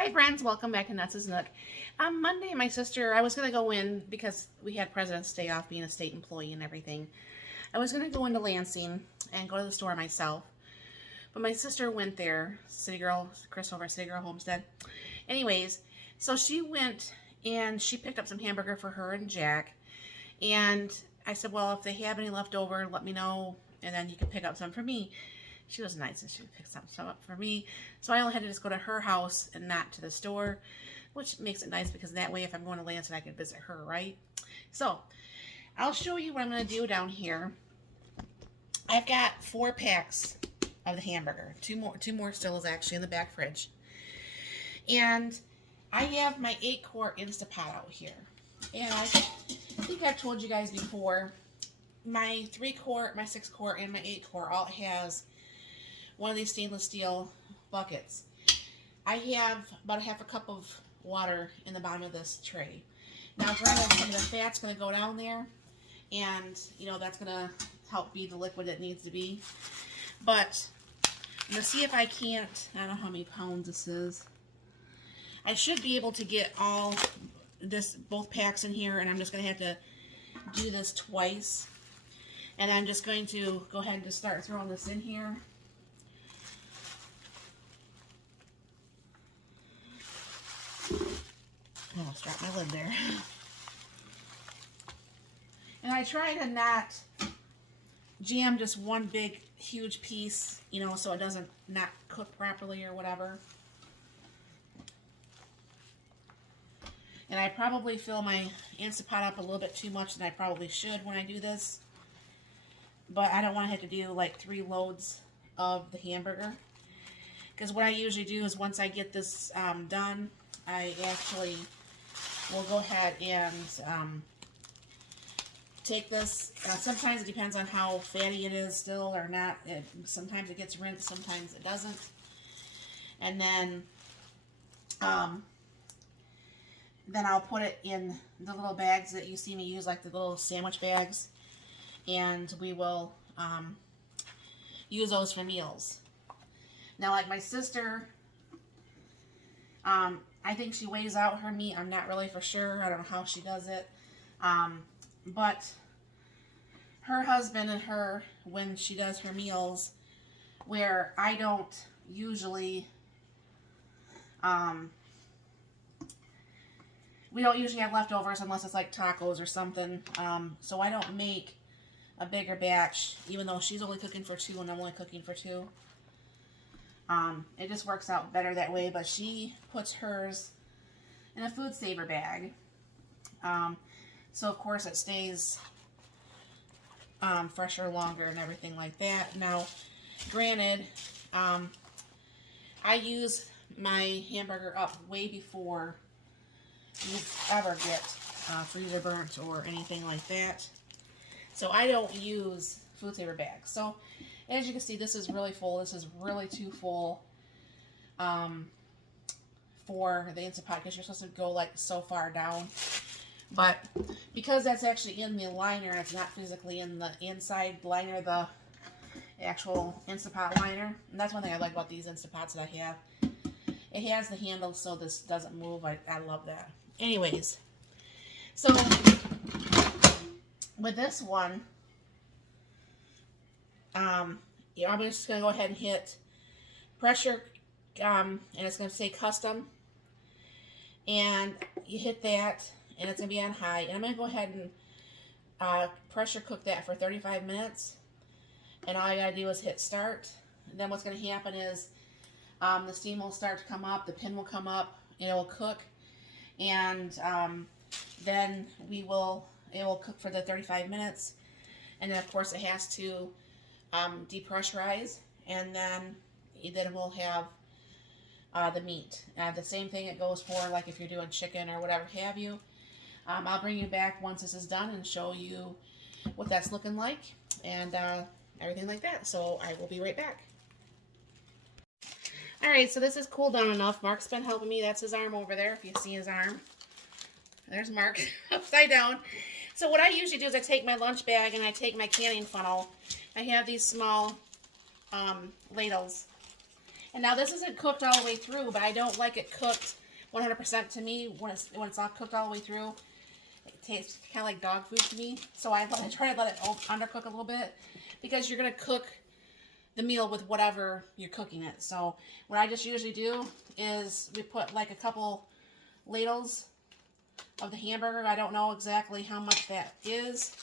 Hi friends, welcome back to Nuts' Nook. Monday, my sister, I was going to go in because we had President's Day off being a state employee and everything. I was going to go into Lansing and go to the store myself. But my sister went there, City Girl, Chris over at City Girl Homestead. Anyways, so she went and she picked up some hamburger for her and Jack. And I said, well, if they have any left over, let me know, and then you can pick up some for me. She was nice and she picked some up for me. So I only had to just go to her house and not to the store, which makes it nice because that way if I'm going to Lansing, I can visit her, right? So I'll show you what I'm going to do down here. I've got 4 packs of the hamburger. Two more still is actually in the back fridge. And I have my 8-quart Instapot out here. And I think I've told you guys before, my 3-quart, my 6-quart, and my 8-quart all has one of these stainless steel buckets. I have about a half a cup of water in the bottom of this tray. Now granted, some of the fat's going to go down there, and you know that's going to help be the liquid it needs to be. But I'm going to see if I can't, I don't know how many pounds this is. I should be able to get all this, both packs in here, and I'm just going to have to do this twice. And I'm just going to go ahead and just start throwing this in here. I almost dropped my lid there. And I try to not jam just one big, huge piece, you know, so it doesn't not cook properly or whatever. And I probably fill my Instapot up a little bit too much than I probably should when I do this. But I don't want to have to do like 3 loads of the hamburger. Because what I usually do is once I get this done, I actually will go ahead and take this. Sometimes it depends on how fatty it is still or not. Sometimes it gets rinsed, sometimes it doesn't. And then I'll put it in the little bags that you see me use, like the little sandwich bags. And we will use those for meals. Now, like my sister, I think she weighs out her meat. I'm not really for sure. I don't know how she does it. But her husband and her, when she does her meals, where I don't usually, we don't usually have leftovers unless it's like tacos or something. So I don't make a bigger batch, even though she's only cooking for 2 and I'm only cooking for 2. It just works out better that way, but she puts hers in a food saver bag. So of course it stays fresher longer and everything like that. Now, granted, I use my hamburger up way before you ever get freezer burnt or anything like that. So I don't use food saver bags. So as you can see, this is really full. This is really too full for the Instapot because you're supposed to go like so far down. But because that's actually in the liner, it's not physically in the inside liner, the actual Instapot liner. And that's one thing I like about these Instapots that I have. It has the handle so this doesn't move. I love that. Anyways, so with this one, I'm just going to go ahead and hit pressure, and it's going to say custom, and you hit that, and it's going to be on high, and I'm going to go ahead and pressure cook that for 35 minutes, and all you got to do is hit start. And then what's going to happen is the steam will start to come up, the pin will come up, and it will cook, and then it will cook for the 35 minutes, and then of course it has to depressurize, and then we'll have the meat. The same thing it goes for like if you're doing chicken or whatever have you. I'll bring you back once this is done and show you what that's looking like and everything like that. So I will be right back. Alright, so this is cooled down enough. Mark's been helping me. That's his arm over there, if you see his arm. There's Mark, upside down. So what I usually do is I take my lunch bag and I take my canning funnel. I have these small ladles. And now this isn't cooked all the way through, but I don't like it cooked 100% to me. When it's all cooked all the way through, it tastes kind of like dog food to me. So I try to let it undercook a little bit, because you're going to cook the meal with whatever you're cooking it. So what I just usually do is we put like a couple ladles of the hamburger. I don't know exactly how much that is,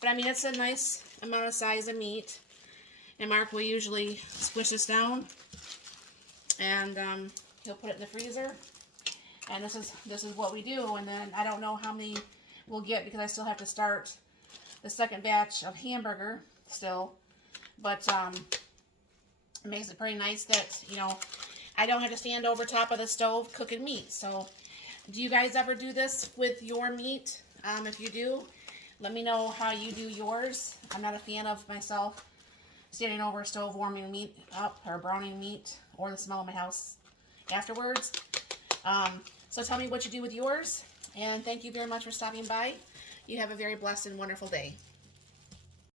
but I mean, it's a nice amount of size of meat. And Mark will usually squish this down, and he'll put it in the freezer. And this is what we do. And then I don't know how many we'll get, because I still have to start the second batch of hamburger still. But it makes it pretty nice that, you know, I don't have to stand over top of the stove cooking meat. So do you guys ever do this with your meat? If you do, let me know how you do yours. I'm not a fan of myself standing over a stove warming meat up or browning meat, or the smell of my house afterwards. So tell me what you do with yours, and thank you very much for stopping by. You have a very blessed and wonderful day.